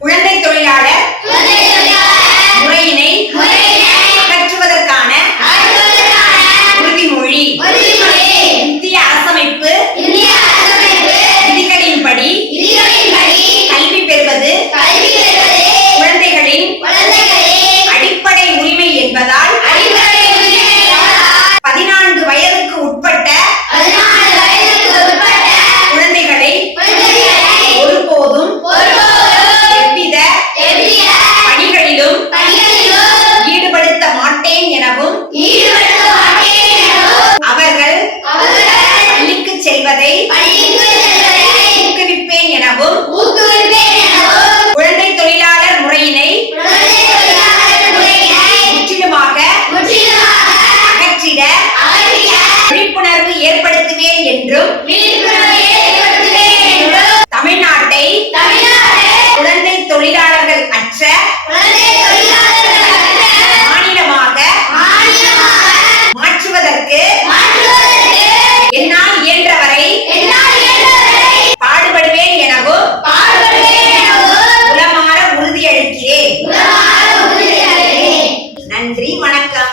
குழந்தை தொழிலாளர் முறையினை அகற்றுவதற்கான உறுதிமொழி இந்திய அரசமைப்பு விதிகளின்படி கல்வி பெறுவது குழந்தைகளின் அடிப்படை உரிமை என்பதால் 14 வயதுக்கு உட்பட்ட குழந்தைகளை ஒருபோதும் எவ்வித பணிகளிலும் ஈடுபடுத்த மாட்டேன் எனவும் அவர்கள் பள்ளிக்கு செல்வதை ஊக்குவிப்பேன் எனவும் குழந்தை தொழிலாளர் முறையினை முற்றிலுமாக அகற்றிட விழிப்புணர்வு ஏற்படுத்துவேன் என்றும் தமிழ்நாட்டை குழந்தை தொழிலாளர்கள் அற்ற மாநிலமாக மாற்றுவதற்கு என்னால் இயன்றவரை பாடுபடுவேன் எனவும் உளமாற உறுதியளிக்கிறேன். நன்றி, வணக்கம்.